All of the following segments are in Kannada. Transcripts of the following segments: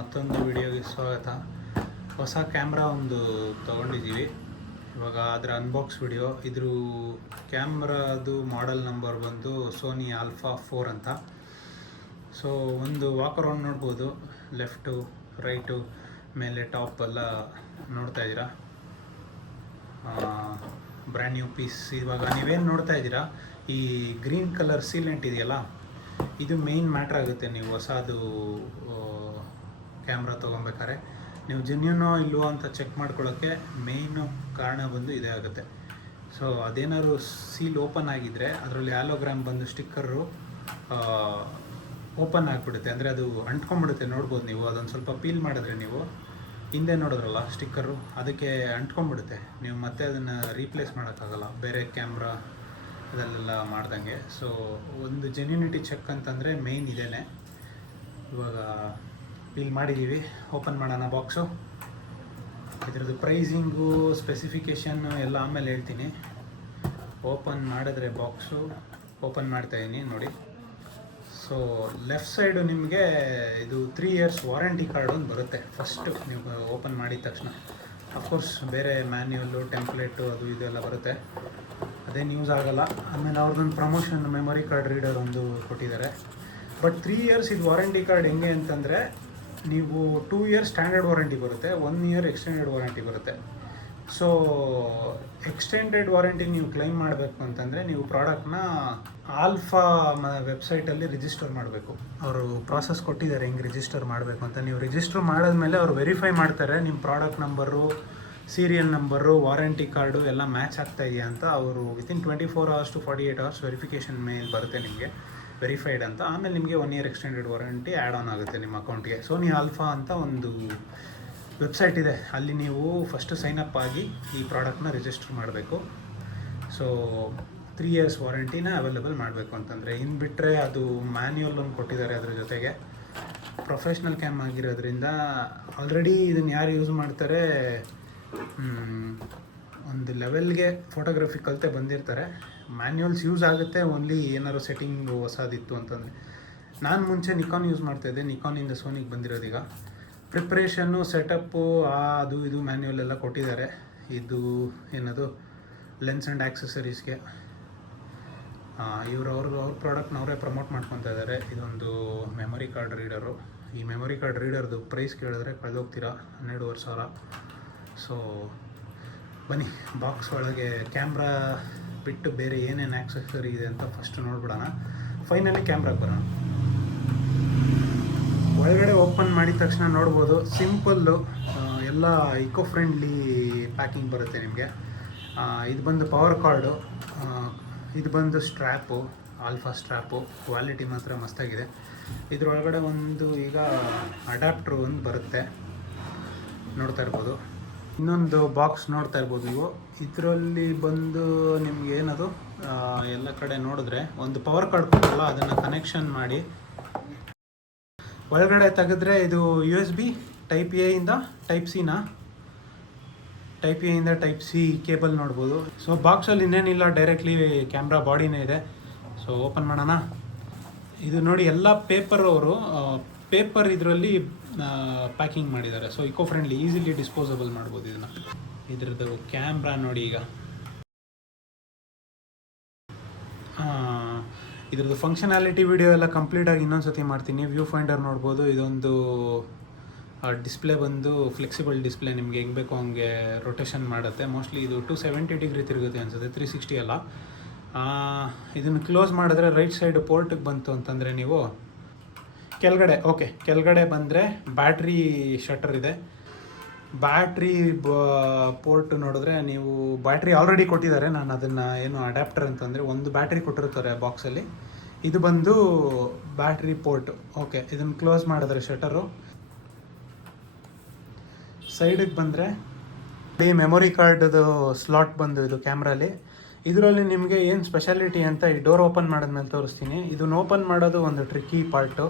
ಮತ್ತೊಂದು ವಿಡಿಯೋಗೆ ಸ್ವಾಗತ. ಹೊಸ ಕ್ಯಾಮ್ರಾ ಒಂದು ತೊಗೊಂಡಿದ್ದೀವಿ. ಇವಾಗ ಅದರ ಅನ್ಬಾಕ್ಸ್ ವಿಡಿಯೋ. ಇದ್ರ ಕ್ಯಾಮ್ರಾದು ಮಾಡೆಲ್ ನಂಬರ್ ಬಂದು ಸೋನಿ ಆಲ್ಫಾ 4 ಅಂತ. ಸೊ ಒಂದು ವಾಕ್ ಅರೌಂಡ್ ನೋಡ್ಬೋದು. ಲೆಫ್ಟು ರೈಟು ಮೇಲೆ ಟಾಪ್ ಎಲ್ಲ ನೋಡ್ತಾ ಇದ್ದೀರಾ. Brand new piece. ಇವಾಗ ನೀವೇನು ನೋಡ್ತಾ ಇದ್ದೀರಾ, ಈ ಗ್ರೀನ್ ಕಲರ್ ಸೀಲೆಂಟ್ ಇದೆಯಲ್ಲ, ಇದು ಮೇಯ್ನ್ ಮ್ಯಾಟ್ರ್ ಆಗುತ್ತೆ. ನೀವು ಹೊಸದು ಕ್ಯಾಮ್ರಾ ತೊಗೊಬೇಕಾದ್ರೆ ನೀವು ಜೆನ್ಯೂನೋ ಇಲ್ವೋ ಅಂತ ಚೆಕ್ ಮಾಡ್ಕೊಳ್ಳೋಕ್ಕೆ ಮೇಯ್ನು ಕಾರಣ ಬಂದು ಇದೇ ಆಗುತ್ತೆ. ಸೊ ಅದೇನಾದ್ರು ಸೀಲ್ ಓಪನ್ ಆಗಿದ್ದರೆ ಅದರಲ್ಲಿ ಆ್ಯಲೋಗ್ರಾಮ್ ಬಂದು ಸ್ಟಿಕ್ಕರು ಓಪನ್ ಆಗಿಬಿಡುತ್ತೆ, ಅಂದರೆ ಅದು ಅಂಟ್ಕೊಂಡ್ಬಿಡುತ್ತೆ. ನೋಡ್ಬೋದು ನೀವು, ಅದೊಂದು ಸ್ವಲ್ಪ ಪೀಲ್ ಮಾಡಿದ್ರೆ ನೀವು ಹಿಂದೆ ನೋಡಿದ್ರಲ್ಲ ಸ್ಟಿಕ್ಕರು, ಅದಕ್ಕೆ ಅಂಟ್ಕೊಂಡ್ಬಿಡುತ್ತೆ. ನೀವು ಮತ್ತೆ ಅದನ್ನು ರೀಪ್ಲೇಸ್ ಮಾಡೋಕ್ಕಾಗಲ್ಲ ಬೇರೆ ಕ್ಯಾಮ್ರಾ ಅದಲ್ಲೆಲ್ಲ ಮಾಡ್ದಂಗೆ. ಸೊ ಒಂದು ಜೆನ್ಯೂನಿಟಿ ಚೆಕ್ ಅಂತಂದರೆ ಮೇಯ್ನ್ ಇದೇನೆ. ಇವಾಗ ಪೀಲ್ ಮಾಡಿದ್ದೀವಿ, ಓಪನ್ ಮಾಡೋಣ ಬಾಕ್ಸು. ಇದರದ್ದು ಪ್ರೈಸಿಂಗು ಸ್ಪೆಸಿಫಿಕೇಷನ್ ಎಲ್ಲ ಆಮೇಲೆ ಹೇಳ್ತೀನಿ. ಓಪನ್ ಮಾಡಿದ್ರೆ ಬಾಕ್ಸು ಓಪನ್ ಮಾಡ್ತಾಯಿದ್ದೀನಿ ನೋಡಿ. ಸೊ ಲೆಫ್ಟ್ ಸೈಡು ನಿಮಗೆ ಇದು 3 years ವಾರಂಟಿ ಕಾರ್ಡ್ ಒಂದು ಬರುತ್ತೆ ಫಸ್ಟು ನೀವು ಓಪನ್ ಮಾಡಿದ ತಕ್ಷಣ. ಅಫ್ಕೋರ್ಸ್ ಬೇರೆ ಮ್ಯಾನ್ಯುವಲ್ಲು ಟೆಂಪ್ಲೇಟು ಅದು ಇದೆಲ್ಲ ಬರುತ್ತೆ, ಅದೇನು ಯೂಸ್ ಆಗೋಲ್ಲ. ಆಮೇಲೆ ಅವ್ರದ್ದೊಂದು ಪ್ರಮೋಷನ್ ಮೆಮೊರಿ ಕಾರ್ಡ್ ರೀಡರ್ ಒಂದು ಕೊಟ್ಟಿದ್ದಾರೆ. ಬಟ್ 3 years ಇದು ವಾರಂಟಿ ಕಾರ್ಡ್ ಹೆಂಗೆ ಅಂತಂದರೆ, ನೀವು 2 years ಸ್ಟ್ಯಾಂಡರ್ಡ್ ವಾರಂಟಿ ಬರುತ್ತೆ, 1 year ಎಕ್ಸ್ಟೆಂಡೆಡ್ ವಾರಂಟಿ ಬರುತ್ತೆ. ಸೊ ಎಕ್ಸ್ಟೆಂಡೆಡ್ ವಾರಂಟಿ ನೀವು ಕ್ಲೈಮ್ ಮಾಡಬೇಕು ಅಂತಂದರೆ ನೀವು ಪ್ರಾಡಕ್ಟ್ನ ಆಲ್ಫಾ ವೆಬ್ಸೈಟಲ್ಲಿ ರಿಜಿಸ್ಟರ್ ಮಾಡಬೇಕು. ಅವರು ಪ್ರಾಸೆಸ್ ಕೊಟ್ಟಿದ್ದಾರೆ ಹೆಂಗೆ ರಿಜಿಸ್ಟರ್ ಮಾಡಬೇಕು ಅಂತ. ನೀವು ರಿಜಿಸ್ಟರ್ ಮಾಡಿದ್ಮೇಲೆ ಅವರು ವೆರಿಫೈ ಮಾಡ್ತಾರೆ ನಿಮ್ಮ product number, serial number, warranty card ಎಲ್ಲ ಮ್ಯಾಚ್ ಆಗ್ತಾ ಇದೆಯಾ ಅಂತ. ಅವರು within 24 hours to 48 hours verification mail ಬರುತ್ತೆ ನಿಮಗೆ, ವೆರಿಫೈಡ್ ಅಂತ. ಆಮೇಲೆ ನಿಮಗೆ 1 year extended warranty add on ಆಗುತ್ತೆ ನಿಮ್ಮ ಅಕೌಂಟ್ಗೆ. ಸೋನಿ ಆಲ್ಫಾ ಅಂತ ಒಂದು ವೆಬ್ಸೈಟ್ ಇದೆ, ಅಲ್ಲಿ ನೀವು ಫಸ್ಟು ಸೈನಪ್ ಆಗಿ ಈ ಪ್ರಾಡಕ್ಟ್ನ ರಿಜಿಸ್ಟರ್ ಮಾಡಬೇಕು. ಸೊ 3 years ವಾರಂಟಿನ ಅವೈಲೇಬಲ್ ಮಾಡಬೇಕು ಅಂತಂದರೆ. ಇನ್ನು ಬಿಟ್ಟರೆ ಅದು ಮ್ಯಾನ್ಯುವಲ್ ಒಂದು ಕೊಟ್ಟಿದ್ದಾರೆ ಅದ್ರ ಜೊತೆಗೆ. ಪ್ರೊಫೆಷ್ನಲ್ ಕ್ಯಾಮ್ ಆಗಿರೋದ್ರಿಂದ ಆಲ್ರೆಡಿ ಇದನ್ನು ಯಾರು ಯೂಸ್ ಮಾಡ್ತಾರೆ, ಒಂದು ಲೆವೆಲ್ಗೆ ಫೋಟೋಗ್ರಫಿ ಕಲಿತೆ ಬಂದಿರ್ತಾರೆ. ಮ್ಯಾನ್ಯುವಲ್ಸ್ ಯೂಸ್ ಆಗುತ್ತೆ ಓನ್ಲಿ ಏನಾದ್ರು ಸೆಟ್ಟಿಂಗ್ ಹೊಸದಿತ್ತು ಅಂತಂದರೆ. ನಾನು ಮುಂಚೆ ನಿಕಾನ್ ಯೂಸ್ ಮಾಡ್ತಾಯಿದ್ದೆ, ನಿಕಾನಿಂದ ಸೋನಿಗೆ ಬಂದಿರೋದೀಗ. ಪ್ರಿಪ್ರೇಷನ್ನು, ಸೆಟಪ್ಪು, ಅದು ಇದು ಮ್ಯಾನ್ಯುವಲ್ ಎಲ್ಲ ಕೊಟ್ಟಿದ್ದಾರೆ. ಇದು ಏನದು ಲೆನ್ಸ್ ಆ್ಯಂಡ್ ಆ್ಯಕ್ಸೆಸರೀಸ್ಗೆ ಅವ್ರ ಪ್ರಾಡಕ್ಟ್ನ ಅವರೇ ಪ್ರಮೋಟ್ ಮಾಡ್ಕೊತಾ ಇದ್ದಾರೆ. ಇದೊಂದು ಮೆಮೊರಿ ಕಾರ್ಡ್ ರೀಡರು. ಈ ಮೆಮೊರಿ ಕಾರ್ಡ್ ರೀಡರ್ದು ಪ್ರೈಸ್ ಕೇಳಿದ್ರೆ ಕಳೆದೋಗ್ತೀರಾ, 12,500. ಸೊ ಬನ್ನಿ ಬಾಕ್ಸ್ ಒಳಗೆ ಕ್ಯಾಮ್ರಾ ಬಿಟ್ಟು ಬೇರೆ ಏನೇನು ಆ್ಯಕ್ಸೆಸರಿ ಇದೆ ಅಂತ ಫಸ್ಟ್ ನೋಡ್ಬಿಡೋಣ. ಫೈನಲಿ ಕ್ಯಾಮ್ರಾಗೆ ಬರೋಣ. ಒಳಗಡೆ ಓಪನ್ ಮಾಡಿದ ತಕ್ಷಣ ನೋಡ್ಬೋದು, ಸಿಂಪಲ್ಲು ಎಲ್ಲ ಇಕೋ ಫ್ರೆಂಡ್ಲಿ ಪ್ಯಾಕಿಂಗ್ ಬರುತ್ತೆ ನಿಮಗೆ. ಇದು ಬಂದು ಪವರ್ ಕಾರ್ಡು, ಇದು ಬಂದು ಸ್ಟ್ರ್ಯಾಪು, ಆಲ್ಫಾ ಸ್ಟ್ರ್ಯಾಪು. ಕ್ವಾಲಿಟಿ ಮಾತ್ರ ಮಸ್ತಾಗಿದೆ. ಇದರೊಳಗಡೆ ಒಂದು ಈಗ ಅಡ್ಯಾಪ್ಟ್ರು ಒಂದು ಬರುತ್ತೆ, ನೋಡ್ತಾ ಇರ್ಬೋದು. ಇನ್ನೊಂದು ಬಾಕ್ಸ್ ನೋಡ್ತಾ ಇರ್ಬೋದು ನೀವು. ಇದರಲ್ಲಿ ಬಂದು ನಿಮ್ಗೆ ಏನದು ಎಲ್ಲ ಕಡೆ ನೋಡಿದ್ರೆ ಒಂದು ಪವರ್ ಕಾರ್ಡ್ ಕೊಡಲ್ಲ, ಅದನ್ನು ಕನೆಕ್ಷನ್ ಮಾಡಿ ಒಳಗಡೆ ತೆಗೆದ್ರೆ ಇದು USB ಟೈಪ್ ಎ ಇಂದ ಟೈಪ್ ಸಿನ, ಟೈಪ್ ಎ ಇಂದ ಟೈಪ್ ಸಿ ಕೇಬಲ್ ನೋಡ್ಬೋದು. ಸೊ ಬಾಕ್ಸಲ್ಲಿ ಇನ್ನೇನಿಲ್ಲ, ಡೈರೆಕ್ಟ್ಲಿ ಕ್ಯಾಮ್ರಾ ಬಾಡಿನೇ ಇದೆ. ಸೊ ಓಪನ್ ಮಾಡೋಣ. ಇದು ನೋಡಿ ಎಲ್ಲ ಪೇಪರ್ ಇದರಲ್ಲಿ ಪ್ಯಾಕಿಂಗ್ ಮಾಡಿದ್ದಾರೆ. So eco friendly, easily disposable ಮಾಡ್ಬೋದು ಇದನ್ನು. ಇದ್ರದ್ದು ಕ್ಯಾಮ್ರಾ ನೋಡಿ. ಈಗ ಇದ್ರದ್ದು ಫಂಕ್ಷನಾಲಿಟಿ ವಿಡಿಯೋ ಎಲ್ಲ ಕಂಪ್ಲೀಟಾಗಿ ಇನ್ನೊಂದು ಸತಿ ಮಾಡ್ತೀನಿ. ವ್ಯೂ ಫೈಂಡರ್ ನೋಡ್ಬೋದು. ಇದೊಂದು ಡಿಸ್ಪ್ಲೇ ಬಂದು ಫ್ಲೆಕ್ಸಿಬಲ್ ಡಿಸ್ಪ್ಲೇ, ನಿಮಗೆ ಹೆಂಗೆ ಬೇಕೋ ಹಂಗೆ ರೊಟೇಷನ್ ಮಾಡುತ್ತೆ. ಮೋಸ್ಟ್ಲಿ ಇದು 270 ಡಿಗ್ರಿ ತಿರುಗುತ್ತೆ ಅನಿಸುತ್ತೆ, 360 ಅಲ್ಲ. ಇದನ್ನು ಕ್ಲೋಸ್ ಮಾಡಿದ್ರೆ ರೈಟ್ ಸೈಡ್ ಪೋರ್ಟಿಗೆ ಬಂತು ಅಂತಂದರೆ ನೀವು ಕೆಳಗಡೆ ಬಂದರೆ ಬ್ಯಾಟ್ರಿ ಶಟರ್ ಇದೆ. ಬ್ಯಾಟ್ರಿ ಪೋರ್ಟ್ ನೋಡಿದ್ರೆ ನೀವು ಬ್ಯಾಟ್ರಿ ಆಲ್ರೆಡಿ ಕೊಟ್ಟಿದ್ದಾರೆ. ನಾನು ಅದನ್ನು ಏನು ಅಡ್ಯಾಪ್ಟರ್ ಅಂತಂದರೆ ಒಂದು ಬ್ಯಾಟ್ರಿ ಕೊಟ್ಟಿರ್ತಾರೆ ಬಾಕ್ಸಲ್ಲಿ. ಇದು ಬಂದು ಬ್ಯಾಟ್ರಿ ಪೋರ್ಟ್. ಇದನ್ನು ಕ್ಲೋಸ್ ಮಾಡಿದ್ರೆ ಶಟರು. ಸೈಡಿಗೆ ಬಂದರೆ ಈ ಮೆಮೊರಿ ಕಾರ್ಡ್ದು ಸ್ಲಾಟ್ ಬಂದು ಇದು ಕ್ಯಾಮ್ರಲ್ಲಿ. ಇದರಲ್ಲಿ ನಿಮಗೆ ಏನು ಸ್ಪೆಷಾಲಿಟಿ ಅಂತ ಈ ಡೋರ್ ಓಪನ್ ಮಾಡಿದ್ಮೇಲೆ ತೋರಿಸ್ತೀನಿ. ಇದನ್ನು ಓಪನ್ ಮಾಡೋದು ಒಂದು ಟ್ರಿಕ್ಕಿ ಪಾರ್ಟು.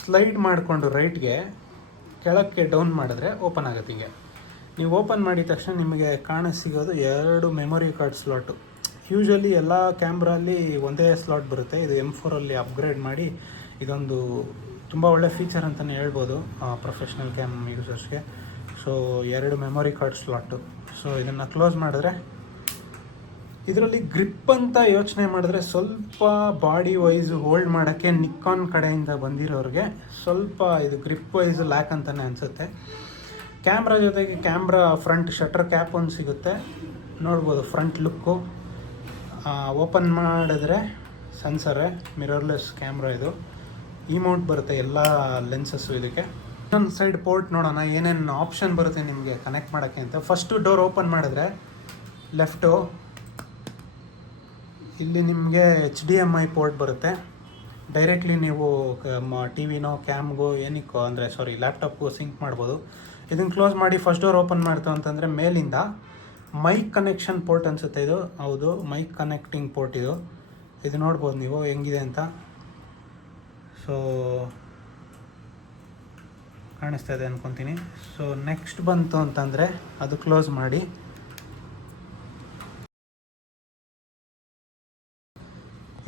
ಸ್ಲೈಡ್ ಮಾಡಿಕೊಂಡು ರೈಟ್ಗೆ ಕೆಳಕ್ಕೆ ಡೌನ್ ಮಾಡಿದ್ರೆ ಓಪನ್ ಆಗುತ್ತೆ. ಹಿಂಗೆ ನೀವು ಓಪನ್ ಮಾಡಿದ ತಕ್ಷಣ ನಿಮಗೆ ಸಿಗೋದು 2 ಮೆಮೊರಿ ಕಾರ್ಡ್ ಸ್ಲಾಟು. ಯೂಶ್ವಲಿ ಎಲ್ಲ ಕ್ಯಾಮ್ರಲ್ಲಿ ಒಂದೇ ಸ್ಲಾಟ್ ಬರುತ್ತೆ. ಇದು M4 ಅಪ್ಗ್ರೇಡ್ ಮಾಡಿ ಇದೊಂದು ತುಂಬ ಒಳ್ಳೆ ಫೀಚರ್ ಅಂತಲೇ ಹೇಳ್ಬೋದು ಪ್ರೊಫೆಷ್ನಲ್ ಕ್ಯಾಮ್ ಯೂಸರ್ಸ್ಗೆ. So 2 memory card slot. So ಇದನ್ನು ಕ್ಲೋಸ್ ಮಾಡಿದ್ರೆ ಇದರಲ್ಲಿ ಗ್ರಿಪ್ ಅಂತ ಯೋಚನೆ ಮಾಡಿದ್ರೆ ಸ್ವಲ್ಪ ಬಾಡಿ ವೈಸ್ ಹೋಲ್ಡ್ ಮಾಡೋಕ್ಕೆ ನಿಕ್ಕಾನ್ ಕಡೆಯಿಂದ ಬಂದಿರೋರಿಗೆ ಸ್ವಲ್ಪ ಇದು ಗ್ರಿಪ್ ವೈಸ್ ಲ್ಯಾಕ್ ಅಂತಲೇ ಅನಿಸುತ್ತೆ. ಕ್ಯಾಮ್ರಾ ಜೊತೆಗೆ ಕ್ಯಾಮ್ರಾ ಫ್ರಂಟ್ ಶಟರ್ ಕ್ಯಾಪ್ ಒಂದು ಸಿಗುತ್ತೆ, ನೋಡ್ಬೋದು ಫ್ರಂಟ್ ಲುಕ್ಕು. ಓಪನ್ ಮಾಡಿದ್ರೆ ಸೆನ್ಸರೇ, ಮಿರರ್ಲೆಸ್ ಕ್ಯಾಮ್ರಾ ಇದು. ಮೌಂಟ್ ಬರುತ್ತೆ ಎಲ್ಲ ಲೆನ್ಸಸ್ಸು ಇದಕ್ಕೆ. ಇನ್ನೊಂದು ಸೈಡ್ ಪೋರ್ಟ್ ನೋಡೋಣ ಏನೇನು ಆಪ್ಷನ್ ಬರುತ್ತೆ ನಿಮಗೆ ಕನೆಕ್ಟ್ ಮಾಡೋಕ್ಕೆ ಅಂತ. ಫಸ್ಟು ಡೋರ್ ಓಪನ್ ಮಾಡಿದ್ರೆ ಲೆಫ್ಟು ಇಲ್ಲಿ ನಿಮಗೆ HDMI ಪೋರ್ಟ್ ಬರುತ್ತೆ. ಡೈರೆಕ್ಟ್ಲಿ ನೀವು ಟಿ ವಿನೋ ಕ್ಯಾಮ್ಗೋ ಏನಕ್ಕೋ ಅಂದರೆ ಲ್ಯಾಪ್ಟಾಪ್ಗೂ ಸಿಂಕ್ ಮಾಡ್ಬೋದು. ಇದನ್ನು ಕ್ಲೋಸ್ ಮಾಡಿ ಫಸ್ಟ್ ಡೋರ್ ಓಪನ್ ಮಾಡ್ತು ಅಂತಂದರೆ ಮೇಲಿಂದ ಮೈಕ್ ಕನೆಕ್ಷನ್ ಪೋರ್ಟ್ ಅನಿಸುತ್ತೆ ಇದು. ಹೌದು, ಮೈಕ್ ಕನೆಕ್ಟಿಂಗ್ ಪೋರ್ಟ್ ಇದು. ಇದು ನೋಡ್ಬೋದು ನೀವು ಹೆಂಗಿದೆ ಅಂತ. ಸೊ ಕಾಣಿಸ್ತಾ ಇದೆ ಅಂದ್ಕೊತೀನಿ. ಸೊ ನೆಕ್ಸ್ಟ್ ಬಂತು ಅಂತಂದರೆ ಅದು ಕ್ಲೋಸ್ ಮಾಡಿ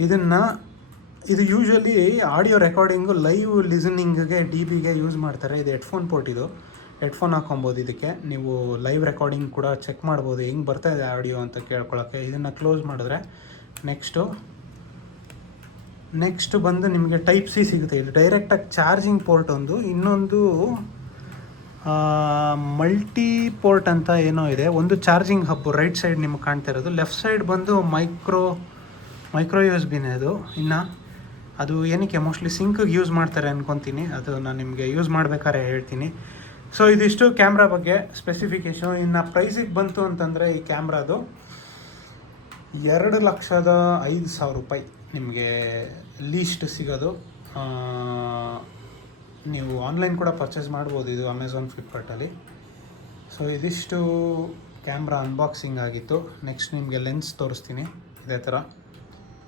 ಇದು ಯೂಶ್ವಲಿ ಆಡಿಯೋ ರೆಕಾರ್ಡಿಂಗು ಲೈವ್ ಲಿಸನಿಂಗ್ಗೆ DBಗೆ ಯೂಸ್ ಮಾಡ್ತಾರೆ. ಇದು ಹೆಡ್ಫೋನ್ ಪೋರ್ಟ್. ಇದು ಹೆಡ್ಫೋನ್ ಹಾಕೊಬೋದು. ಇದಕ್ಕೆ ನೀವು ಲೈವ್ ರೆಕಾರ್ಡಿಂಗ್ ಕೂಡ ಚೆಕ್ ಮಾಡ್ಬೋದು, ಹೆಂಗೆ ಬರ್ತಾ ಇದೆ ಆಡಿಯೋ ಅಂತ ಕೇಳ್ಕೊಳ್ಳೋಕ್ಕೆ. ಇದನ್ನು ಕ್ಲೋಸ್ ಮಾಡಿದ್ರೆ ನೆಕ್ಸ್ಟ್ ಬಂದು ನಿಮಗೆ ಟೈಪ್ ಸಿ ಸಿಗುತ್ತೆ. ಇದು ಡೈರೆಕ್ಟಾಗಿ ಚಾರ್ಜಿಂಗ್ ಪೋರ್ಟ್ ಒಂದು, ಇನ್ನೊಂದು ಮಲ್ಟಿ ಪೋರ್ಟ್ ಅಂತ ಏನೋ ಇದೆ. ಒಂದು ಚಾರ್ಜಿಂಗ್ ಹಬ್ಬು ರೈಟ್ ಸೈಡ್ ನಿಮ್ಗೆ ಕಾಣ್ತಾ ಇರೋದು. ಲೆಫ್ಟ್ ಸೈಡ್ ಬಂದು ಮೈಕ್ರೋ USB-ನೇ ಅದು. ಇನ್ನು ಅದು ಏನಕ್ಕೆ ಮೋಸ್ಟ್ಲಿ ಸಿಂಕಿಗೆ ಯೂಸ್ ಮಾಡ್ತಾರೆ ಅಂದ್ಕೊತೀನಿ. ಅದು ನಾನು ನಿಮಗೆ ಯೂಸ್ ಮಾಡ್ಬೇಕಾದ್ರೆ ಹೇಳ್ತೀನಿ. ಸೊ ಇದಿಷ್ಟು ಕ್ಯಾಮ್ರಾ ಬಗ್ಗೆ ಸ್ಪೆಸಿಫಿಕೇಶನ್. ಇನ್ನು ಪ್ರೈಸಿಗೆ ಬಂತು ಅಂತಂದರೆ ಈ ಕ್ಯಾಮ್ರಾದು 2,05,000 ರೂಪಾಯಿ ನಿಮಗೆ ಲೀಸ್ಟ್ ಸಿಗೋದು. ನೀವು ಆನ್ಲೈನ್ ಕೂಡ ಪರ್ಚೇಸ್ ಮಾಡ್ಬೋದು ಇದು ಅಮೆಝಾನ್, ಫ್ಲಿಪ್ಕಾರ್ಟಲ್ಲಿ. ಸೊ ಇದಿಷ್ಟು ಕ್ಯಾಮ್ರಾ ಅನ್ಬಾಕ್ಸಿಂಗ್ ಆಗಿತ್ತು. ನೆಕ್ಸ್ಟ್ ನಿಮಗೆ ಲೆನ್ಸ್ ತೋರಿಸ್ತೀನಿ ಇದೇ ಥರ.